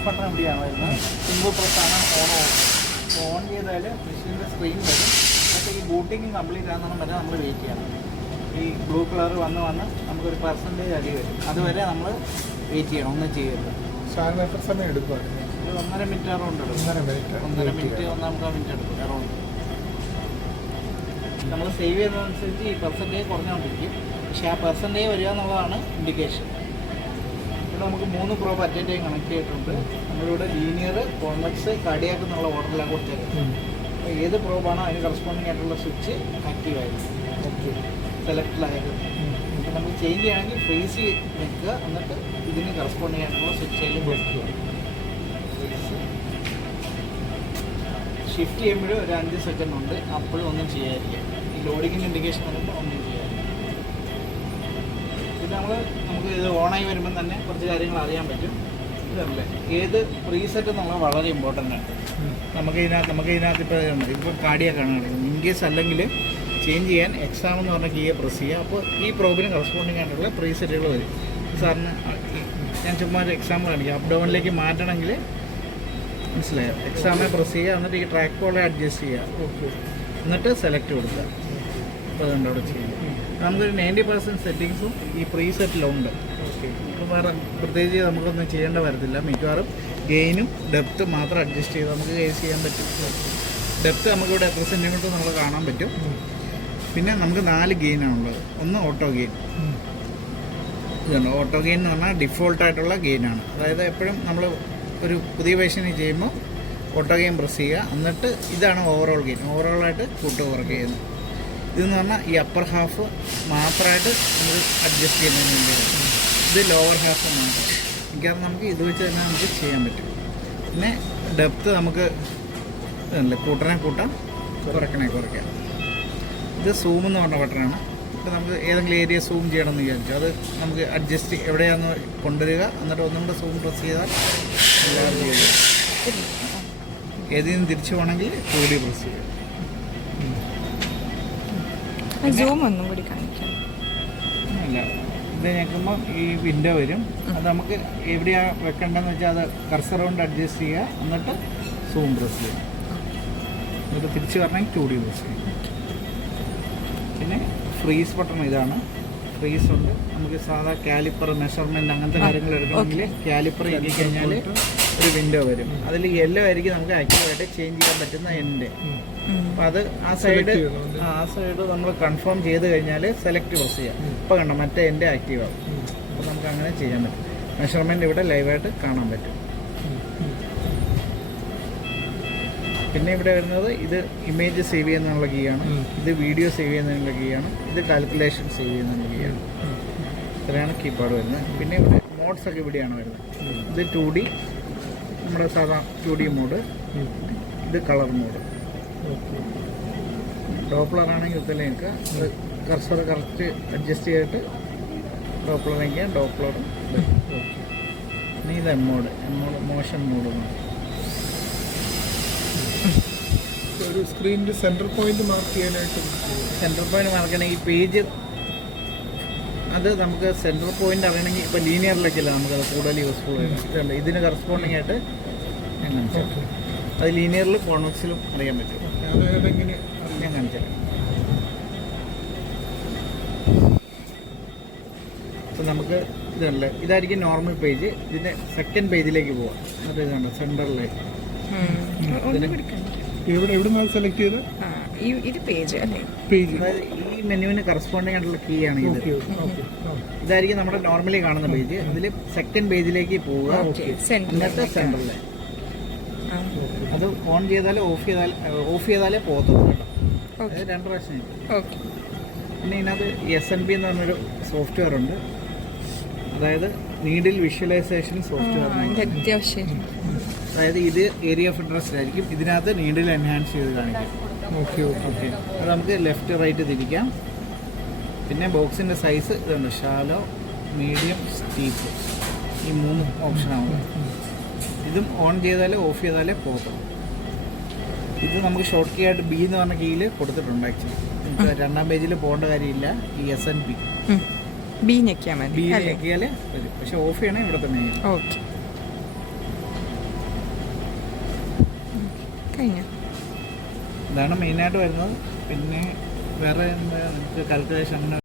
Half button എവിടെയാണ് വരുന്നത്, single പ്രസ്സാണ് on of. On ചെയ്താൽ മെഷീൻ്റെ സ്ക്രീൻ വരും. പക്ഷേ ഈ ബൂട്ടിങ് കംപ്ലീറ്റ് ആകുന്ന വരെ നമ്മൾ വെയിറ്റ് ചെയ്യണം. ഈ ബ്ലൂ കളർ വന്ന് നമുക്കൊരു പെർസെൻറ്റേജ് അടി വരും. അതുവരെ നമ്മൾ വെയിറ്റ് ചെയ്യണം, ഒന്നും ചെയ്യരുത്. സാറിന് എത്ര സമയം എടുക്കുവാണ്? ഒരു 1.5 മിനിറ്റ് അറൗണ്ട് എടുക്കും. 1.5 മിനിറ്റ് 1.25 മിനിറ്റ് എടുക്കും അറൗണ്ട്. നമ്മൾ സേവ് ചെയ്യുന്നതനുസരിച്ച് ഈ പെർസെൻറ്റേജ് കുറഞ്ഞുകൊണ്ടിരിക്കും. പക്ഷേ ആ പെർസെൻറ്റേജ് വരിക എന്നുള്ളതാണ് ഇൻഡിക്കേഷൻ. ഇവിടെ നമുക്ക് 3 probe at A time connect ചെയ്തിട്ടുണ്ട്. നമ്മളിവിടെ ലീനിയർ, കോൺവെക്സ്, കാർഡിയാക്ക് എന്നുള്ള ഓർഡറിലാണ് കൊടുത്തത്. അപ്പോൾ ഏത് പ്രോബാണോ അതിന് കറസ്പോണ്ടിങ് ആയിട്ടുള്ള സ്വിച്ച് ആക്റ്റീവ് ആയിരിക്കും. ഓക്കെ, സെലക്റ്റിലായത്. അപ്പോൾ നമുക്ക് ചേഞ്ച് ചെയ്യണമെങ്കിൽ ഫ്രീസ് നിൽക്കുക, എന്നിട്ട് ഇതിന് കറസ്പോണ്ടിങ് ആയിട്ടുള്ള സ്വിച്ചിൽ കൊടുക്കുക. ഷിഫ്റ്റ് ചെയ്യുമ്പോഴും ഒരു 5 സെക്കൻഡ് ഉണ്ട്. അപ്പോഴും ഒന്നും ചെയ്യാതിരിക്കുക. ഈ ലോഡിങ്ങിൻ്റെ ഇൻഡിക്കേഷൻ വരുമ്പോൾ ഒന്നും ചെയ്യാതിരിക്കുക. പിന്നെ നമുക്ക് ഇത് ഓണായി വരുമ്പം തന്നെ കുറച്ച് കാര്യങ്ങൾ അറിയാൻ പറ്റും. ഇതല്ലേ ഏത് പ്രീസെറ്റ് എന്നുള്ളത് വളരെ ഇമ്പോർട്ടൻ്റ് ആണ്. നമുക്കിതിനകത്ത് ഇപ്പോൾ കാർഡിയാക്കാണ് കിടക്കുന്നത്. ഇൻ കേസ് അല്ലെങ്കിൽ ചേഞ്ച് ചെയ്യാൻ എക്സാം എന്ന് പറഞ്ഞ കീയെ പ്രസ് ചെയ്യുക. അപ്പോൾ ഈ പ്രോബിന് കറസ്പോണ്ടിങ് ആയിട്ടുള്ള പ്രീസെറ്റുകൾ വരും. സാറിന് ഞാൻ ചുമ്മാ ഒരു എക്സാമ്പിൾ കാണിക്കാം. അപ്പ് ഡൗണിലേക്ക് മാറ്റണമെങ്കിൽ മനസ്സിലായോ, എക്സാമിനെ പ്രസ് ചെയ്യുക, എന്നിട്ട് ഈ ട്രാക്ക് കോളെ അഡ്ജസ്റ്റ് ചെയ്യുക. ഓക്കെ, എന്നിട്ട് സെലക്ട് കൊടുക്കുക. അപ്പോൾ അതുകൊണ്ട് അവിടെ ചെയ്യുക. നമുക്കൊരു 90% സെറ്റിങ്സും ഈ പ്രീസെറ്റിലുണ്ട്. ഓക്കെ, ഇപ്പോൾ വേറെ പ്രത്യേകിച്ച് നമുക്കൊന്നും ചെയ്യേണ്ട വരത്തില്ല. മിക്കവാറും ഗെയിനും ഡെപ്ത്ത് മാത്രം അഡ്ജസ്റ്റ് ചെയ്ത് നമുക്ക് കേസ് ചെയ്യാൻ പറ്റും. ഡെപ്ത്ത് നമുക്കിവിടെ എത്ര സെൻറ്റിമീറ്റർ നമ്മൾ കാണാൻ പറ്റും. പിന്നെ നമുക്ക് 4 ഗെയിനാണുള്ളത്. ഒന്ന് ഓട്ടോ ഗെയിൻ. ഇതുണ്ട് ഓട്ടോ ഗെയിൻ എന്ന് പറഞ്ഞാൽ ഡിഫോൾട്ടായിട്ടുള്ള ഗെയിനാണ്. അതായത് എപ്പോഴും നമ്മൾ ഒരു പുതിയ വേഷനിൽ ചെയ്യുമ്പോൾ ഓട്ടോ ഗെയിൻ പ്രസ് ചെയ്യുക, എന്നിട്ട് ഇതാണ് ഓവറോൾ ഗെയിൻ. ഓവറോളായിട്ട് കൂട്ട് വർക്ക് ചെയ്യുന്നത്. ഇതെന്ന് പറഞ്ഞാൽ ഈ അപ്പർ ഹാഫ് മാത്രമായിട്ട് നമ്മൾ അഡ്ജസ്റ്റ് ചെയ്യുന്നതിന് വേണ്ടിയാണ്. ഇത് ലോവർ ഹാഫ് മാത്രം. മിക്കവാറും നമുക്ക് ഇത് വെച്ച് തന്നെ നമുക്ക് ചെയ്യാൻ പറ്റും. പിന്നെ ഡെപ്ത്ത് നമുക്ക് ഇതല്ലേ കൂട്ടണേ കൂട്ടാം, കുറയ്ക്കണേ കുറയ്ക്കാം. ഇത് സൂം എന്ന് പറഞ്ഞ ബട്ടണാണ്. ഇപ്പോൾ നമുക്ക് ഏതെങ്കിലും ഏരിയ സൂം ചെയ്യണമെന്ന് വിചാരിച്ചു, അത് നമുക്ക് അഡ്ജസ്റ്റ് എവിടെയാണെന്ന് കൊണ്ടുവരിക, എന്നിട്ട് ഒന്നും കൂടെ സൂം പ്രസ് ചെയ്താൽ എല്ലാം ചെയ്യുക. ഏതിൽ നിന്ന് തിരിച്ചു പോകണമെങ്കിൽ 2D പ്രസ് ചെയ്യുക. ഒന്നും കൂടി കാണിക്കാം. അല്ല, ഇത് ഞെക്കുമ്പോൾ ഈ വിൻഡോ വരും. അത് നമുക്ക് എവിടെയാണ് വെക്കേണ്ടതെന്ന് വെച്ചാൽ അത് കർസർ കൊണ്ട് അഡ്ജസ്റ്റ് ചെയ്യുക, എന്നിട്ട് സൂം പ്രസ് ചെയ്യുക. എന്നിട്ട് തിരിച്ച് വരണമെങ്കിൽ 2D പ്രസ് ചെയ്യും. പിന്നെ ഫ്രീസ് ബട്ടൺ ഇതാണ്. ഫ്രീസ് ഉണ്ട്. നമുക്ക് സാധാ കാലിപ്പർ മെഷർമെൻറ്റ് അങ്ങനത്തെ കാര്യങ്ങൾ എടുക്കണമെങ്കിൽ കാലിപ്പർ ഞെക്കി കഴിഞ്ഞാൽ ഒരു വിൻഡോ വരും. അതിൽ യെല്ലോ ആയിരിക്കും നമുക്ക് ആക്റ്റീവായിട്ട് ചേഞ്ച് ചെയ്യാൻ പറ്റുന്ന എൻഡ്. അപ്പോൾ അത് ആ സൈഡ് നമ്മൾ കൺഫേം ചെയ്ത് കഴിഞ്ഞാൽ സെലക്ട് പ്രസ് ചെയ്യാം. ഇപ്പോൾ കണ്ടോ മറ്റേ എൻഡ് ആക്റ്റീവ് ആവും. അപ്പോൾ നമുക്ക് അങ്ങനെ ചെയ്യാൻ പറ്റും. മെഷർമെൻറ്റ് ഇവിടെ ലൈവായിട്ട് കാണാൻ പറ്റും. പിന്നെ ഇവിടെ വരുന്നത് ഇത് ഇമേജ് സേവ് ചെയ്യുന്നതിനുള്ള കീ ആണ്. ഇത് വീഡിയോ സേവ് ചെയ്യുന്നതിനുള്ള കീ ആണ്. ഇത് കാൽക്കുലേഷൻ സേവ് ചെയ്യുന്നതിനുള്ള കീ ആണ്. ഇത്രയാണ് കീപാഡ് വരുന്നത്. പിന്നെ ഇവിടെ മോഡ്സ് ഒക്കെ ഇവിടെയാണ് വരുന്നത്. ഇത് 2D നമ്മുടെ സാധാ 2D മോഡ്. ഇത് കളർ മോഡ്. ഡോപ്ലറാണെങ്കിൽ ഇതിൽ നിങ്ങൾക്ക് കർസർ കറക്റ്റ് അഡ്ജസ്റ്റ് ചെയ്തിട്ട് ഡോപ്ലറിലേക്ക് ഡോപ്ലർ. പിന്നെ ഇത് മോഡ് മോഷൻ മോഡ്. ഒരു സ്ക്രീനിൽ സെൻറ്റർ പോയിന്റ് മാർക്ക് ചെയ്യാനായിട്ട് ഈ പേജ് അത് നമുക്ക് സെൻട്രൽ പോയിന്റ് അറിയണമെങ്കിൽ ഇപ്പോൾ ലീനിയറിലേക്കല്ല നമുക്കത് കൂടുതൽ യൂസ്ഫുൾ ആയിട്ട് ഇതിന് കറസ്പോണ്ടിങ് ആയിട്ട് ഞാൻ കാണിച്ചു. അത് ലീനിയറിൽ കോൺവെക്സിലും അറിയാൻ പറ്റും. ഞാൻ കാണിച്ചു. അപ്പോൾ നമുക്ക് ഇതല്ലേ ഇതായിരിക്കും നോർമൽ പേജ്. ഇതിൻ്റെ സെക്കൻഡ് പേജിലേക്ക് പോവാം. അത് ഇതാണ് സെൻറ്ററിലേക്ക്. എവിടെ സെലക്ട് ചെയ്ത് ഇത് പേജ് അല്ലേ? പേജ്. അതായത് ഈ മെനുവിന് കറസ്പോണ്ടിങ് ആയിട്ടുള്ള കീ ആണ് ഇത്. ഇതായിരിക്കും നമ്മുടെ നോർമലി കാണുന്ന പേജ്. ഇതിൽ സെക്കൻഡ് പേജിലേക്ക് പോവുക, എന്നിട്ട് സെൻറ്ററിലെ അത് ഓൺ ചെയ്താലും ഓഫ് ചെയ്താലേ പോകത്തുള്ളൂ കേട്ടോ. അതായത് 2 പ്രാവശ്യം. പിന്നെ ഇതിനകത്ത് SNP എന്ന് പറഞ്ഞൊരു സോഫ്റ്റ്വെയർ ഉണ്ട്. അതായത് നീഡിൽ വിഷ്വലൈസേഷൻ സോഫ്റ്റ്വെയർ. അതായത് ഇത് ഏരിയ ഓഫ് ഇൻട്രസ്റ്റ് ആയിരിക്കും. ഇതിനകത്ത് നീഡിൽ എൻഹാൻസ് ചെയ്ത് കാണിക്കും. ഓക്കെ. അത് നമുക്ക് ലെഫ്റ്റ് റൈറ്റ് തിരിക്കാം. പിന്നെ ബോക്സിൻ്റെ സൈസ് ഇതുണ്ട്, ഷാലോ, മീഡിയം, സ്റ്റീപ്പ്. ഈ 3 ഓപ്ഷനാണ്. ഇതും ഓൺ ചെയ്താലേ ഓഫ് ചെയ്താലേ പോകത്തുള്ളൂ. ഇത് നമുക്ക് ഷോർട്ട് കീ ആയിട്ട് B എന്ന് പറഞ്ഞ കീയിൽ കൊടുത്തിട്ടുണ്ട്. ആക്ച്വലി നമുക്ക് 2ാം പേജിൽ പോകേണ്ട കാര്യമില്ല. ഈ SNP B ഞെക്കിയാൽ മതി. B ഞെക്കിയാൽ വരും. പക്ഷെ ഓഫ് ചെയ്യണേ ഇവിടെ തന്നെ. ഓക്കെ. കഴിഞ്ഞ ഇതാണ് മെയിനായിട്ട് വരുന്നത്. പിന്നെ വേറെ എന്താ നമുക്ക് കാൽക്കുലേഷൻ അങ്ങനെ